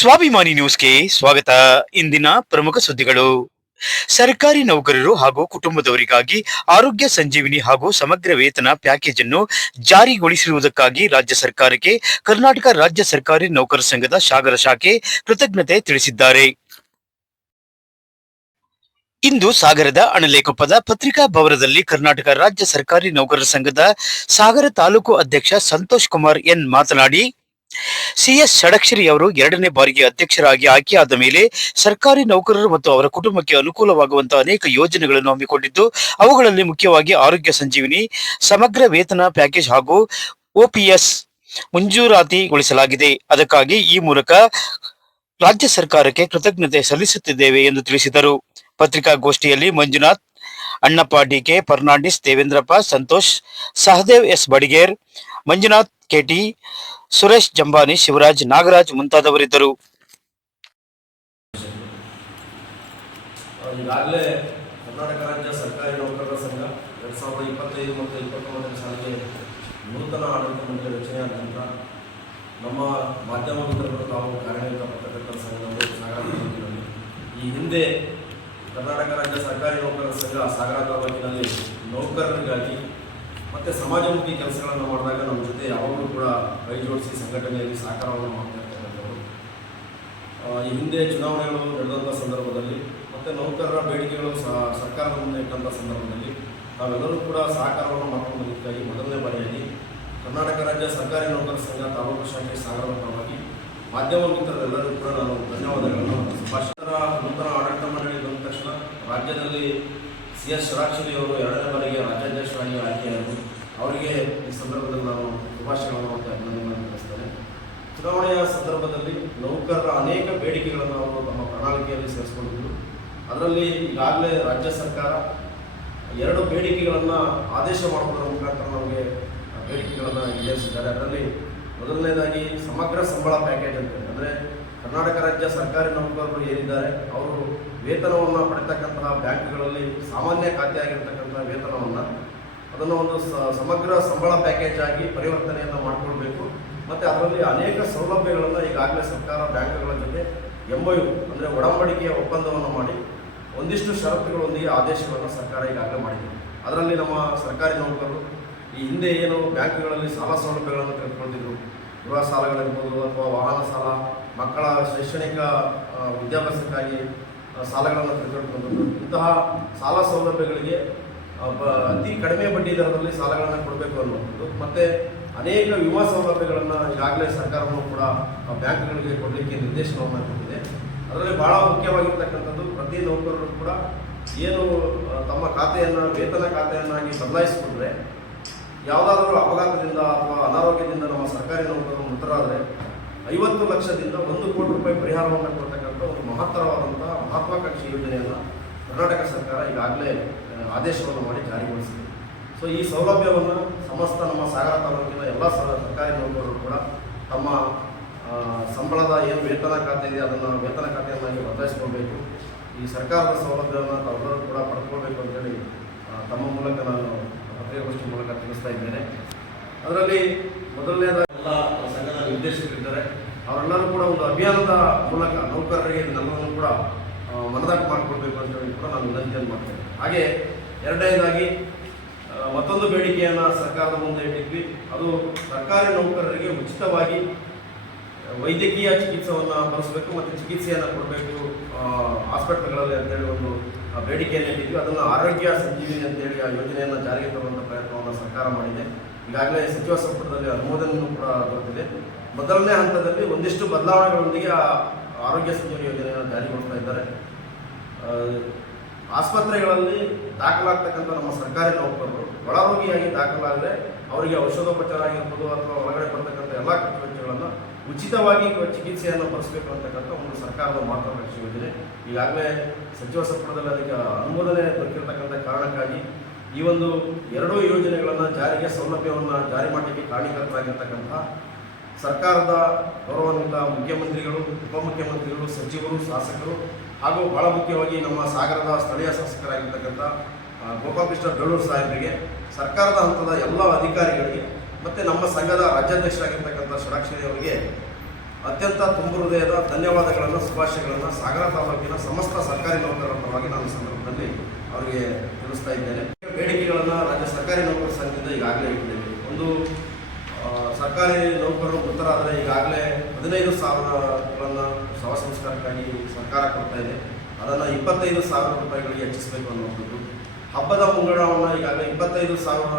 ಸ್ವಾಭಿಮಾನಿ ನ್ಯೂಸ್ಗೆ ಸ್ವಾಗತ. ಇಂದಿನ ಪ್ರಮುಖ ಸುದ್ದಿಗಳು. ಸರ್ಕಾರಿ ನೌಕರರು ಹಾಗೂ ಕುಟುಂಬದವರಿಗಾಗಿ ಆರೋಗ್ಯ ಸಂಜೀವಿನಿ ಹಾಗೂ ಸಮಗ್ರ ವೇತನ ಪ್ಯಾಕೇಜ್ ಅನ್ನು ಜಾರಿಗೊಳಿಸಿರುವುದಕ್ಕಾಗಿ ರಾಜ್ಯ ಸರ್ಕಾರಕ್ಕೆ ಕರ್ನಾಟಕ ರಾಜ್ಯ ಸರ್ಕಾರಿ ನೌಕರ ಸಂಘದ ಸಾಗರ ಶಾಖೆ ಕೃತಜ್ಞತೆ ತಿಳಿಸಿದ್ದಾರೆ. ಇಂದು ಸಾಗರದ ಅಣಲೇಕೊಪ್ಪದ ಪತ್ರಿಕಾ ಭವನದಲ್ಲಿ ಕರ್ನಾಟಕ ರಾಜ್ಯ ಸರ್ಕಾರಿ ನೌಕರರ ಸಂಘದ ಸಾಗರ ತಾಲೂಕು ಅಧ್ಯಕ್ಷ ಸಂತೋಷ್ ಕುಮಾರ್ ಎನ್ ಮಾತನಾಡಿ ಸಿಎಸ್ ಷಡಕ್ಷರಿ ಅವರು ಎರಡನೇ ಬಾರಿಗೆ ಅಧ್ಯಕ್ಷರಾಗಿ ಆಯ್ಕೆಯಾದ ಮೇಲೆ ಸರ್ಕಾರಿ ನೌಕರರು ಮತ್ತು ಅವರ ಕುಟುಂಬಕ್ಕೆ ಅನುಕೂಲವಾಗುವಂತಹ ಅನೇಕ ಯೋಜನೆಗಳನ್ನು ಹಮ್ಮಿಕೊಂಡಿದ್ದು, ಅವುಗಳಲ್ಲಿ ಮುಖ್ಯವಾಗಿ ಆರೋಗ್ಯ ಸಂಜೀವಿನಿ, ಸಮಗ್ರ ವೇತನ ಪ್ಯಾಕೇಜ್ ಹಾಗೂ ಓಪಿಎಸ್ ಮಂಜೂರಾತಿಗೊಳಿಸಲಾಗಿದೆ. ಅದಕ್ಕಾಗಿ ಈ ಮೂಲಕ ರಾಜ್ಯ ಸರ್ಕಾರಕ್ಕೆ ಕೃತಜ್ಞತೆ ಸಲ್ಲಿಸುತ್ತಿದ್ದೇವೆ ಎಂದು ತಿಳಿಸಿದರು. ಪತ್ರಿಕಾಗೋಷ್ಠಿಯಲ್ಲಿ Manjunath, Annappa DK Fernandes, Devendrappa, Santosh, Sahadev S Badiger Manjunath, KT Suresh, Jambani, Shivraj, Nagaraj ಮುಂತಾದವರಿದ್ದರು. ಈಗಾಗಲೇ ಕರ್ನಾಟಕ ರಾಜ್ಯ ಸರ್ಕಾರಿ ನೌಕರರ ಸಂಘ ಎರಡು ಸಾವಿರದ ಇಪ್ಪತ್ತೈದು ಮತ್ತು ಇಪ್ಪತ್ತೊಂಬತ್ತನೇ ಸಾಲಿಗೆ ನೂತನ ಆಡಳಿತ ಮಂಡಳಿ ರಚನೆಯಾದ ನಂತರ ನಮ್ಮ ಮಾಧ್ಯಮ ಮಿತ್ರರು ತಾವು ಕಾರ್ಯನಿರತ ಪತ್ರಕರ್ತರ ಸಂಘದಲ್ಲಿ ಸಾಗರ ತಾಲೂಕಿನಲ್ಲಿ ಈ ಹಿಂದೆ ಕರ್ನಾಟಕ ರಾಜ್ಯ ಸರ್ಕಾರಿ ನೌಕರರ ಸಂಘ ಸಾಗರ ತಾಲೂಕಿನಲ್ಲಿ ನೌಕರರಿಗಾಗಿ ಮತ್ತು ಸಮಾಜಮುಖಿ ಕೆಲಸಗಳನ್ನು ಮಾಡಿದಾಗ ನಮ್ಮ ಜೊತೆ ಯಾವಾಗಲೂ ಕೂಡ ಕೈ ಜೋಡಿಸಿ ಸಂಘಟನೆಯಲ್ಲಿ ಸಹಕಾರವನ್ನು ಮಾಡ್ತಾ ಇರ್ತಕ್ಕಂಥವ್ರು ಈ ಹಿಂದೆ ಚುನಾವಣೆಗಳು ನಡೆದಂಥ ಸಂದರ್ಭದಲ್ಲಿ ಮತ್ತು ನೌಕರರ ಬೇಡಿಕೆಗಳು ಸಹ ಸರ್ಕಾರದ ಮುಂದೆ ಇಟ್ಟಂಥ ಸಂದರ್ಭದಲ್ಲಿ ನಾವೆಲ್ಲರೂ ಕೂಡ ಸಹಕಾರವನ್ನು ಮಾಡ್ಕೊಂಡು ಬಂದಿದ್ದಕ್ಕಾಗಿ ಮೊದಲನೇ ಬಾರಿಯಾಗಿ ಕರ್ನಾಟಕ ರಾಜ್ಯ ಸರ್ಕಾರಿ ನೌಕರ ಸಂಘ ತಾಲೂಕು ಶಾಖೆ ಸಾಗರದ ಪರವಾಗಿ ಮಾಧ್ಯಮ ಮಿತ್ರರೆಲ್ಲರಿಗೂ ಕೂಡ ನಾನು ಧನ್ಯವಾದಗಳನ್ನು ಸ್ಪಷ್ಟರ ನೂತನ ಆಡಳಿತ ಮಂಡಳಿ ಬಂದ ತಕ್ಷಣ ರಾಜ್ಯದಲ್ಲಿ ಸಿ ಎಸ್ ಸುರಾಕ್ಷರಿ ಅವರು ಎರಡನೇ ಬಾರಿಗೆ ರಾಜ್ಯಾಧ್ಯಕ್ಷರಾಗಿ ಆಯ್ಕೆಯಾದರು. ಅವರಿಗೆ ಈ ಸಂದರ್ಭದಲ್ಲಿ ನಾವು ಶುಭಾಶಯಗಳನ್ನು ಮತ್ತು ಅಭಿನಂದನೆಗಳನ್ನು ತಿಳಿಸ್ತೇನೆ ಚುನಾವಣೆಯ ಸಂದರ್ಭದಲ್ಲಿ ನೌಕರರ ಅನೇಕ ಬೇಡಿಕೆಗಳನ್ನು ಅವರು ತಮ್ಮ ಪ್ರಣಾಳಿಕೆಯಲ್ಲಿ ಸೇರಿಸಿಕೊಂಡಿದ್ದರು. ಅದರಲ್ಲಿ ಈಗಾಗಲೇ ರಾಜ್ಯ ಸರ್ಕಾರ ಎರಡು ಬೇಡಿಕೆಗಳನ್ನು ಆದೇಶ ಮಾಡುವುದರ ಮುಖಾಂತರ ನಮಗೆ ಬೇಡಿಕೆಗಳನ್ನು ಈಡೇರಿಸಿದ್ದಾರೆ. ಅದರಲ್ಲಿ ಮೊದಲನೇದಾಗಿ ಸಮಗ್ರ ಸಂಬಳ ಪ್ಯಾಕೇಜ್ ಅಂತ. ಅಂದರೆ ಕರ್ನಾಟಕ ರಾಜ್ಯ ಸರ್ಕಾರಿ ನೌಕರರು ಏನಿದ್ದಾರೆ, ಅವರು ವೇತನವನ್ನು ಪಡೆತಕ್ಕಂತಹ ಬ್ಯಾಂಕ್ಗಳಲ್ಲಿ ಸಾಮಾನ್ಯ ಖಾತೆಯಾಗಿರ್ತಕ್ಕಂತಹ ವೇತನವನ್ನು, ಅದನ್ನು ಒಂದು ಸಮಗ್ರ ಸಂಬಳ ಪ್ಯಾಕೇಜ್ ಆಗಿ ಪರಿವರ್ತನೆಯನ್ನು ಮಾಡಿಕೊಳ್ಬೇಕು. ಮತ್ತು ಅದರಲ್ಲಿ ಅನೇಕ ಸೌಲಭ್ಯಗಳನ್ನು ಈಗಾಗಲೇ ಸರ್ಕಾರ ಬ್ಯಾಂಕ್ಗಳ ಜೊತೆ ಎಂಬಯು, ಅಂದರೆ ಒಡಂಬಡಿಕೆಯ ಒಪ್ಪಂದವನ್ನು ಮಾಡಿ, ಒಂದಿಷ್ಟು ಷರತ್ತುಗಳೊಂದಿಗೆ ಆದೇಶಗಳನ್ನು ಸರ್ಕಾರ ಈಗಾಗಲೇ ಮಾಡಿದೆ. ಅದರಲ್ಲಿ ನಮ್ಮ ಸರ್ಕಾರಿ ನೌಕರರು, ಈ ಹಿಂದೆ ಏನು ಬ್ಯಾಂಕ್ಗಳಲ್ಲಿ ಸಾಲ ಸೌಲಭ್ಯಗಳನ್ನು ತೆಗೆದುಕೊಳ್ತಿದ್ರು. ಗೃಹ ಸಾಲಗಳಿರ್ಬೋದು ಅಥವಾ ವಾಹನ ಸಾಲ ಮಕ್ಕಳ ಶೈಕ್ಷಣಿಕ ವಿದ್ಯಾಭ್ಯಾಸಕ್ಕಾಗಿ ಸಾಲಗಳನ್ನು ತೆಗೆದುಕೊಂಡು ಇಂತಹ ಸಾಲ ಸೌಲಭ್ಯಗಳಿಗೆ ಅತಿ ಕಡಿಮೆ ಬಡ್ಡಿ ದರದಲ್ಲಿ ಸಾಲಗಳನ್ನು ಕೊಡಬೇಕು ಅನ್ನುವಂಥದ್ದು. ಮತ್ತು ಅನೇಕ ವಿಮಾ ಸೌಲಭ್ಯಗಳನ್ನು ಈಗಾಗಲೇ ಸರ್ಕಾರವನ್ನು ಕೂಡ ಬ್ಯಾಂಕ್ಗಳಿಗೆ ಕೊಡಲಿಕ್ಕೆ ನಿರ್ದೇಶನವನ್ನು ಕೊಟ್ಟಿದೆ. ಅದರಲ್ಲಿ ಬಹಳ ಮುಖ್ಯವಾಗಿರ್ತಕ್ಕಂಥದ್ದು ಪ್ರತಿ ನೌಕರರು ಕೂಡ ಏನು ತಮ್ಮ ಖಾತೆಯನ್ನು, ವೇತನ ಖಾತೆಯನ್ನಾಗಿ ಬದಲಾಯಿಸಿಕೊಂಡ್ರೆ, ಯಾವುದಾದ್ರೂ ಅಪಘಾತದಿಂದ ಅಥವಾ ಅನಾರೋಗ್ಯದಿಂದ ನಮ್ಮ ಸರ್ಕಾರಿ ನೌಕರರು ಮೃತರಾದರೆ ಐವತ್ತು ಲಕ್ಷದಿಂದ ಒಂದು ಕೋಟಿ ರೂಪಾಯಿ ಪರಿಹಾರವನ್ನು ಕೊಡ್ತಕ್ಕಂಥ ಒಂದು ಮಹತ್ತರವಾದಂಥ ಮಹತ್ವಾಕಾಂಕ್ಷಿ ಯೋಜನೆಯನ್ನು ಕರ್ನಾಟಕ ಸರ್ಕಾರ ಈಗಾಗಲೇ ಆದೇಶವನ್ನು ಮಾಡಿ ಜಾರಿಗೊಳಿಸಿದೆ. ಸೊ ಈ ಸೌಲಭ್ಯವನ್ನು ಸಮಸ್ತ ನಮ್ಮ ಸಾಗರ ತಾಲೂಕಿನ ಎಲ್ಲ ಸರ್ಕಾರಿ ನೌಕರರು ಕೂಡ ತಮ್ಮ ಸಂಬಳದ ಏನು ವೇತನ ಖಾತೆ ಇದೆ ಅದನ್ನು ವೇತನ ಖಾತೆಯನ್ನಾಗಿ ಬದಲಾಯಿಸ್ಕೊಳ್ಬೇಕು. ಈ ಸರ್ಕಾರದ ಸೌಲಭ್ಯವನ್ನು ತಾವೆಲ್ಲರೂ ಕೂಡ ಪಡ್ಕೊಳ್ಬೇಕು ಅಂತೇಳಿ ತಮ್ಮ ಮೂಲಕ ನಾನು ಪತ್ರಿಕಾಗೋಷ್ಠಿ ಮೂಲಕ ತಿಳಿಸ್ತಾ ಇದ್ದೇನೆ. ಅದರಲ್ಲಿ ಮೊದಲನೇದ ಎಲ್ಲ ಸಂಘದ ನಿರ್ದೇಶಕರಿದ್ದಾರೆ. ಅವರೆಲ್ಲರೂ ಕೂಡ ಒಂದು ಅಭಿಯಾನದ ಮೂಲಕ ನೌಕರರಿಗೆ ನಮ್ಮನ್ನು ಕೂಡ ಆ, ಮಾಡಿಕೊಡ್ಬೇಕು ಅಂತ ಹೇಳಿ ಕೂಡ ನಾನು ವಿನಂತಿಯನ್ನು ಮಾಡ್ತೇನೆ ಹಾಗೆ ಎರಡನೇದಾಗಿ ಮತ್ತೊಂದು ಬೇಡಿಕೆಯನ್ನು ಸರ್ಕಾರದ ಮುಂದೆ ಇಟ್ಟಿದ್ವಿ. ಅದು ಸರ್ಕಾರಿ ನೌಕರರಿಗೆ ಉಚಿತವಾಗಿ ವೈದ್ಯಕೀಯ ಚಿಕಿತ್ಸೆಯನ್ನು ಬಳಸಬೇಕು ಮತ್ತು ಚಿಕಿತ್ಸೆಯನ್ನು ಕೊಡಬೇಕು ಆಸ್ಪತ್ರೆಗಳಲ್ಲಿ ಅಂತೇಳಿ ಒಂದು ಬೇಡಿಕೆಯನ್ನು ಇಟ್ಟಿದ್ವಿ. ಅದನ್ನು ಆರೋಗ್ಯ ಸಂಜೀವಿನಿ ಅಂತೇಳಿ ಆ ಯೋಜನೆಯನ್ನು ಜಾರಿಗೆ ತರುವಂಥ ಪ್ರಯತ್ನವನ್ನು ಸರ್ಕಾರ ಮಾಡಿದೆ. ಈಗಾಗಲೇ ಸಚಿವ ಸಂಪುಟದಲ್ಲಿ ಅನುಮೋದನೆಯೂ ಕೂಡ ಬರುತ್ತಿದೆ ಮೊದಲನೇ ಹಂತದಲ್ಲಿ ಒಂದಿಷ್ಟು ಬದಲಾವಣೆಗಳೊಂದಿಗೆ ಆರೋಗ್ಯ ಸಂಜೀವಿನಿ ಯೋಜನೆಯನ್ನು ಜಾರಿಗೊಳಿಸ್ತಾ ಇದ್ದಾರೆ. ಆಸ್ಪತ್ರೆಗಳಲ್ಲಿ ದಾಖಲಾಗ್ತಕ್ಕಂಥ ನಮ್ಮ ಸರ್ಕಾರಿ ನೌಕರರು, ಒಳರೋಗಿಯಾಗಿ ದಾಖಲಾದರೆ ಅವರಿಗೆ ಔಷಧೋಪಚಾರ ಆಗಿರ್ಬೋದು ಅಥವಾ ಒಳಗಡೆ ಬರ್ತಕ್ಕಂಥ ಎಲ್ಲ ಖರ್ಚು ವೆಚ್ಚಗಳನ್ನು ಉಚಿತವಾಗಿ ಚಿಕಿತ್ಸೆಯನ್ನು ಬರೆಸಬೇಕು ಅಂತಕ್ಕಂಥ ಒಂದು ಸರ್ಕಾರದ ಮಹತ್ವಾಕಾಂಕ್ಷಿ ಯೋಜನೆ. ಈಗಾಗಲೇ ಸಚಿವ ಸಂಪುಟದಲ್ಲಿ ಅದಕ್ಕೆ ಅನುಮೋದನೆ ದೊರಕಿರ್ತಕ್ಕಂಥ ಕಾರಣಕ್ಕಾಗಿ ಈ ಒಂದು ಎರಡೂ ಯೋಜನೆಗಳನ್ನು ಜಾರಿಗೆ ಸೌಲಭ್ಯವನ್ನು ಜಾರಿ ಮಾಡಲಿಕ್ಕೆ ಕಾರಣೀಕರ್ತರಾಗಿರ್ತಕ್ಕಂಥ ಸರ್ಕಾರದ ಗೌರವಾನ್ವಿತ ಮುಖ್ಯಮಂತ್ರಿಗಳು, ಉಪಮುಖ್ಯಮಂತ್ರಿಗಳು, ಸಚಿವರು, ಶಾಸಕರು ಹಾಗೂ ಬಹಳ ಮುಖ್ಯವಾಗಿ ನಮ್ಮ ಸಾಗರದ ಸ್ಥಳೀಯ ಶಾಸಕರಾಗಿರ್ತಕ್ಕಂಥ ಗೋಪಾಲಕೃಷ್ಣ ಬೆಳ್ಳೂರು ಸಾಹೇಬರಿಗೆ ಸರ್ಕಾರದ ಹಂತದ ಎಲ್ಲ ಅಧಿಕಾರಿಗಳಿಗೆ ಮತ್ತು ನಮ್ಮ ಸಂಘದ ರಾಜ್ಯಾಧ್ಯಕ್ಷರಾಗಿರ್ತಕ್ಕಂಥ ಷಡಾಕ್ಷರಿ ಅವರಿಗೆ ಅತ್ಯಂತ ತುಂಬು ಹೃದಯದ ಧನ್ಯವಾದಗಳನ್ನು, ಶುಭಾಶಯಗಳನ್ನು, ಸಾಗರ ತಾಲೂಕಿನ ಸಮಸ್ತ ಸರ್ಕಾರಿ ನೌಕರರ ಪರವಾಗಿ ನಾನು ಸಂದರ್ಭದಲ್ಲಿ ಅವರಿಗೆ ತಿಳಿಸ್ತಾ ಇದ್ದೇನೆ. ಬೇಡಿಕೆಗಳನ್ನು ರಾಜ್ಯ ಸರ್ಕಾರಿ ನೌಕರರ ಸಂಘದಿಂದ ಈಗಾಗಲೇ ಇಟ್ಟಿದ್ದೇವೆ. ಒಂದು ಸರ್ಕಾರಿ ನೌಕರರು ಮೃತರಾದರೆ ಈಗಾಗಲೇ ಹದಿನೈದು ಸಾವಿರಗಳನ್ನು ಶವ ಸಂಸ್ಕಾರಕ್ಕಾಗಿ ಸರ್ಕಾರ ಕೊಡ್ತಾ ಇದೆ. ಅದನ್ನು ಇಪ್ಪತ್ತೈದು ಸಾವಿರ ರೂಪಾಯಿಗಳಿಗೆ ಹೆಚ್ಚಿಸಬೇಕು ಅನ್ನುವಂಥದ್ದು. ಹಬ್ಬದ ಮುಂಗಡವನ್ನು ಈಗಾಗಲೇ ಇಪ್ಪತ್ತೈದು ಸಾವಿರ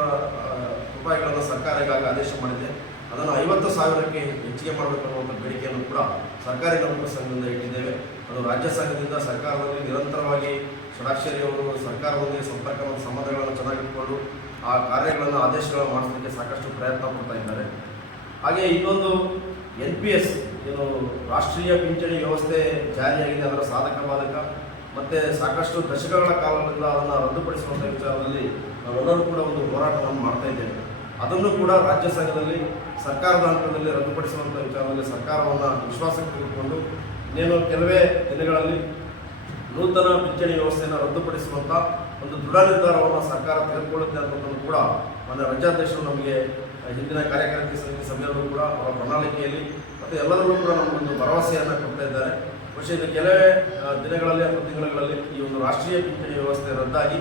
ರೂಪಾಯಿಗಳನ್ನು ಸರ್ಕಾರ ಈಗಾಗಲೇ ಆದೇಶ ಮಾಡಿದೆ. ಅದನ್ನು ಐವತ್ತು ಸಾವಿರಕ್ಕೆ ಹೆಚ್ಚಿಗೆ ಮಾಡಬೇಕು ಅನ್ನುವಂಥ ಬೇಡಿಕೆಯನ್ನು ಕೂಡ ಸರ್ಕಾರಿ ನೌಕರ ಸಂಘದಿಂದ ಇಟ್ಟಿದ್ದೇವೆ. ಅದು ರಾಜ್ಯ ಸಂಘದಿಂದ ಸರ್ಕಾರದಲ್ಲಿ ನಿರಂತರವಾಗಿ ಷಡಾಕ್ಷರಿ ಅವರು ಸರ್ಕಾರದೊಂದಿಗೆ ಸಂಪರ್ಕ ಚೆನ್ನಾಗಿಟ್ಕೊಂಡು ಆ ಕಾರ್ಯಗಳನ್ನು ಆದೇಶಗಳನ್ನು ಮಾಡಿಸಲಿಕ್ಕೆ ಸಾಕಷ್ಟು ಪ್ರಯತ್ನ ಪಡ್ತಾ ಇದ್ದಾರೆ. ಹಾಗೆ ಇನ್ನೊಂದು ಎನ್ ಪಿ ಎಸ್ ಏನು ರಾಷ್ಟ್ರೀಯ ಪಿಂಚಣಿ ವ್ಯವಸ್ಥೆ ಜಾರಿಯಾಗಿದೆ ಅದರ ಸಾಧಕ ಬಾಧಕ ಮತ್ತು ಸಾಕಷ್ಟು ದಶಕಗಳ ಕಾಲದಿಂದ ಅದನ್ನು ರದ್ದುಪಡಿಸುವಂಥ ವಿಚಾರದಲ್ಲಿ ನಾವೆಲ್ಲರೂ ಕೂಡ ಒಂದು ಹೋರಾಟವನ್ನು ಮಾಡ್ತಾ ಇದ್ದೇವೆ. ಅದನ್ನು ಕೂಡ ರಾಜ್ಯ ಸಂಘದಲ್ಲಿ, ಸರ್ಕಾರದ ಹಂತದಲ್ಲಿ ರದ್ದುಪಡಿಸುವಂಥ ವಿಚಾರದಲ್ಲಿ ಸರ್ಕಾರವನ್ನು ವಿಶ್ವಾಸಕ್ಕೆ ತೆಗೆದುಕೊಂಡು ಇನ್ನೇನು ಕೆಲವೇ ದಿನಗಳಲ್ಲಿ ನೂತನ ಪಿಂಚಣಿ ವ್ಯವಸ್ಥೆಯನ್ನು ರದ್ದುಪಡಿಸುವಂಥ ಒಂದು ದೃಢ ನಿರ್ಧಾರವನ್ನು ಸರ್ಕಾರ ತೆಗೆದುಕೊಳ್ಳುತ್ತೆ ಅನ್ನೋದನ್ನು ಕೂಡ ಮಾನ್ಯ ರಾಜ್ಯಾಧ್ಯಕ್ಷರು ನಮಗೆ ಹಿಂದಿನ ಕಾರ್ಯಕಾರಿಣಿ ಸಮಿತಿ ಸಭೆಯಲ್ಲೂ ಕೂಡ ಅವರ ಪ್ರಣಾಳಿಕೆಯಲ್ಲಿ ಮತ್ತು ಎಲ್ಲರಲ್ಲೂ ಕೂಡ ನಮಗೊಂದು ಭರವಸೆಯನ್ನು ಕೊಡ್ತಾ ಇದ್ದಾರೆ. ಬಹುಶಃ ಇದು ಕೆಲವೇ ದಿನಗಳಲ್ಲಿ ಅಥವಾ ತಿಂಗಳುಗಳಲ್ಲಿ ಈ ಒಂದು ರಾಷ್ಟ್ರೀಯ ಪಿಂಚಣಿ ವ್ಯವಸ್ಥೆ ರದ್ದಾಗಿ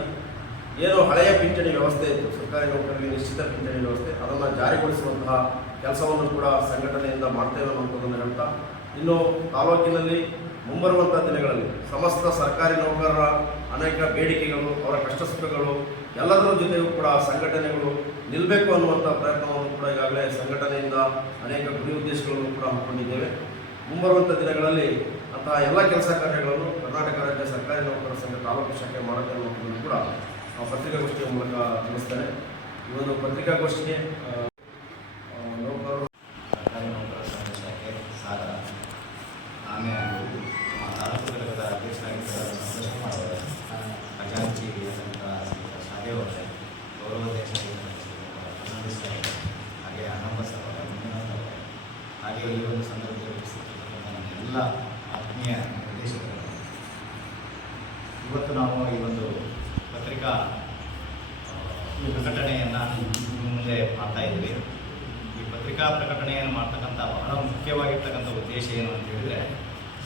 ಏನು ಹಳೆಯ ಪಿಂಚಣಿ ವ್ಯವಸ್ಥೆ ಇತ್ತು, ಸರ್ಕಾರಿ ನೌಕರರಿಗೆ ನಿಶ್ಚಿತ ಪಿಂಚಣಿ ವ್ಯವಸ್ಥೆ, ಅದನ್ನು ಜಾರಿಗೊಳಿಸುವಂತಹ ಕೆಲಸವನ್ನು ಕೂಡ ಸಂಘಟನೆಯಿಂದ ಮಾಡ್ತೇವೆ ಅನ್ನೋದನ್ನು ಹೇಳ್ತಾ, ಇನ್ನು ತಾಲೂಕಿನಲ್ಲಿ ಮುಂಬರುವಂಥ ದಿನಗಳಲ್ಲಿ ಸಮಸ್ತ ಸರ್ಕಾರಿ ನೌಕರರ ಅನೇಕ ಬೇಡಿಕೆಗಳು, ಅವರ ಕಷ್ಟ ಸುಖಗಳು ಎಲ್ಲದರ ಜೊತೆಗೂ ಕೂಡ ಸಂಘಟನೆಗಳು ನಿಲ್ಲಬೇಕು ಅನ್ನುವಂಥ ಪ್ರಯತ್ನವನ್ನು ಕೂಡ ಈಗಾಗಲೇ ಸಂಘಟನೆಯಿಂದ ಅನೇಕ ಗುರಿ ಉದ್ದೇಶಗಳನ್ನು ಕೂಡ ಹಮ್ಮಿಕೊಂಡಿದ್ದೇವೆ. ಮುಂಬರುವಂಥ ದಿನಗಳಲ್ಲಿ ಅಂತಹ ಎಲ್ಲ ಕೆಲಸ ಕಾರ್ಯಗಳನ್ನು ಕರ್ನಾಟಕ ರಾಜ್ಯ ಸರ್ಕಾರಿ ನೌಕರರ ಸಂಘ ತಾಲೂಕು ಶಾಖೆ ಮಾಡುತ್ತೆ ಅನ್ನುವಂಥದ್ದನ್ನು ಕೂಡ ಪತ್ರಿಕಾಗೋಷ್ಠಿಯ ಮೂಲಕ ತಿಳಿಸ್ತೇನೆ. ಈ ಒಂದು ಪತ್ರಿಕಾಗೋಷ್ಠಿಗೆ ಈ ಪತ್ರಿಕಾ ಪ್ರಕಟಣೆಯನ್ನು ಮಾಡ್ತಕ್ಕಂಥ ಬಹಳ ಮುಖ್ಯವಾಗಿರ್ತಕ್ಕಂಥ ಉದ್ದೇಶ ಏನು ಅಂತ ಹೇಳಿದರೆ,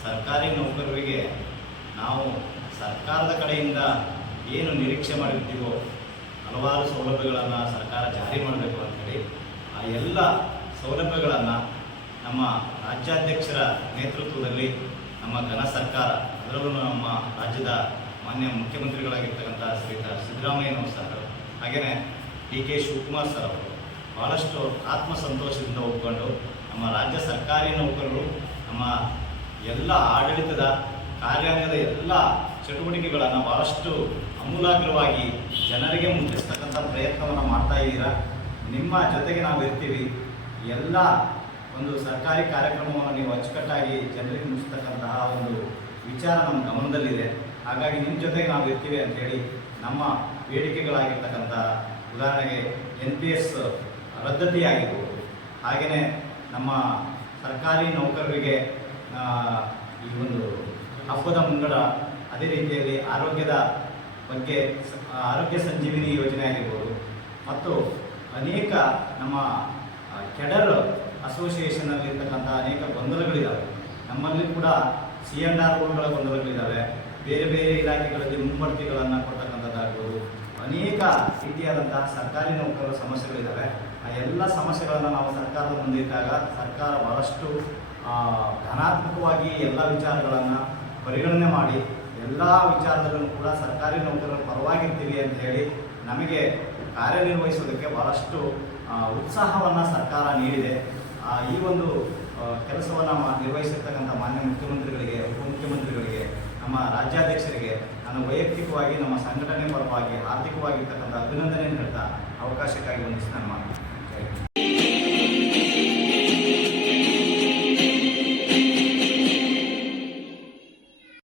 ಸರ್ಕಾರಿ ನೌಕರರಿಗೆ ನಾವು ಸರ್ಕಾರದ ಕಡೆಯಿಂದ ಏನು ನಿರೀಕ್ಷೆ ಮಾಡಿರ್ತೀವೋ, ಹಲವಾರು ಸೌಲಭ್ಯಗಳನ್ನು ಸರ್ಕಾರ ಜಾರಿ ಮಾಡಬೇಕು ಅಂತೇಳಿ ಆ ಎಲ್ಲ ಸೌಲಭ್ಯಗಳನ್ನು ನಮ್ಮ ರಾಜ್ಯಾಧ್ಯಕ್ಷರ ನೇತೃತ್ವದಲ್ಲಿ ನಮ್ಮ ಘನ ಸರ್ಕಾರ, ಅದರಲ್ಲೂ ನಮ್ಮ ರಾಜ್ಯದ ಮಾನ್ಯ ಮುಖ್ಯಮಂತ್ರಿಗಳಾಗಿರ್ತಕ್ಕಂಥ ಶ್ರೀ ಸಿದ್ದರಾಮಯ್ಯನವರು ಸರ್ ಹಾಗೆಯೇ ಡಿ ಕೆ ಶಿವಕುಮಾರ್ ಸರ್ ಅವರು ಭಾಳಷ್ಟು ಆತ್ಮಸಂತೋಷದಿಂದ ಒಪ್ಕೊಂಡು ನಮ್ಮ ರಾಜ್ಯ ಸರ್ಕಾರಿ ನೌಕರರು, ನಮ್ಮ ಎಲ್ಲ ಆಡಳಿತದ ಕಾರ್ಯಾಂಗದ ಎಲ್ಲ ಚಟುವಟಿಕೆಗಳನ್ನು ಭಾಳಷ್ಟು ಅಮೂಲಾಗ್ರವಾಗಿ ಜನರಿಗೆ ಮುಂದಿಸ್ತಕ್ಕಂಥ ಪ್ರಯತ್ನವನ್ನು ಮಾಡ್ತಾ ಇದ್ದೀರಾ? ನಿಮ್ಮ ಜೊತೆಗೆ ನಾವು ಇರ್ತೀವಿ. ಎಲ್ಲ ಒಂದು ಸರ್ಕಾರಿ ಕಾರ್ಯಕ್ರಮವನ್ನು ನೀವು ಅಚ್ಚುಕಟ್ಟಾಗಿ ಜನರಿಗೆ ಮುಗಿಸ್ತಕ್ಕಂತಹ ಒಂದು ವಿಚಾರ ನಮ್ಮ ಗಮನದಲ್ಲಿದೆ. ಹಾಗಾಗಿ ನಿಮ್ಮ ಜೊತೆಗೆ ನಾವು ಇರ್ತೀವಿ ಅಂತೇಳಿ ನಮ್ಮ ಬೇಡಿಕೆಗಳಾಗಿರ್ತಕ್ಕಂಥ ಉದಾಹರಣೆಗೆ ಎನ್ ಪಿ ಎಸ್ ರದ್ದತಿಯಾಗಿರ್ಬೋದು ಹಾಗೆಯೇ ನಮ್ಮ ಸರ್ಕಾರಿ ನೌಕರರಿಗೆ ಈ ಒಂದು ಹಬ್ಬದ ಮುಂಗಡ ಅದೇ ರೀತಿಯಲ್ಲಿ ಆರೋಗ್ಯದ ಬಗ್ಗೆ ಆರೋಗ್ಯ ಸಂಜೀವಿನಿ ಯೋಜನೆ ಆಗಿರ್ಬೋದು, ಮತ್ತು ಅನೇಕ ನಮ್ಮ ಕೆಡರ್ ಕೆಡರ್ ಅಸೋಸಿಯೇಷನಲ್ಲಿರ್ತಕ್ಕಂಥ ಅನೇಕ ಗೊಂದಲಗಳಿದ್ದಾವೆ ನಮ್ಮಲ್ಲಿ ಕೂಡ ಸಿ ಎನ್ ಆರ್ ಓಗಳ ಗೊಂದಲಗಳಿದ್ದಾವೆ ಬೇರೆ ಬೇರೆ ಇಲಾಖೆಗಳಲ್ಲಿ ಮುಂಬಡ್ತಿಗಳನ್ನು ಕೊಡ್ತಕ್ಕಂಥದ್ದಾಗ್ಬೋದು. ಅನೇಕ ರೀತಿಯಾದಂತಹ ಸರ್ಕಾರಿ ನೌಕರರ ಸಮಸ್ಯೆಗಳಿದ್ದಾವೆ ಆ ಎಲ್ಲ ಸಮಸ್ಯೆಗಳನ್ನು ನಾವು ಸರ್ಕಾರದ ಮುಂದೆ ಇಟ್ಟಾಗ ಸರ್ಕಾರ ಬಹಳಷ್ಟು ಆ, ಧನಾತ್ಮಕವಾಗಿ ಎಲ್ಲ ವಿಚಾರಗಳನ್ನು ಪರಿಗಣನೆ ಮಾಡಿ ಎಲ್ಲ ವಿಚಾರದಲ್ಲೂ ಕೂಡ ಸರ್ಕಾರಿ ನೌಕರರ ಪರವಾಗಿರ್ತೀವಿ ಅಂತ ಹೇಳಿ ನಮಗೆ ಕಾರ್ಯನಿರ್ವಹಿಸೋದಕ್ಕೆ ಬಹಳಷ್ಟು ಉತ್ಸಾಹವನ್ನು ಸರ್ಕಾರ ನೀಡಿದೆ. ಈ ಒಂದು ಕೆಲಸವನ್ನು ನಿರ್ವಹಿಸಿರ್ತಕ್ಕಂಥ ಮಾನ್ಯ ಮುಖ್ಯಮಂತ್ರಿಗಳಿಗೆ ಉಪಮುಖ್ಯಮಂತ್ರಿಗಳಿಗೆ ನಮ್ಮ ರಾಜ್ಯಾಧ್ಯಕ್ಷರಿಗೆ ನಾನು ವೈಯಕ್ತಿಕವಾಗಿ ನಮ್ಮ ಸಂಘಟನೆ ಪರವಾಗಿ ಆರ್ಥಿಕವಾಗಿರ್ತಕ್ಕಂಥ ಅಭಿನಂದನೆ ಹೇಳ್ತಾ ಅವಕಾಶಕ್ಕಾಗಿ ವಂದಿಸಿ ನಾನು ಮಾತು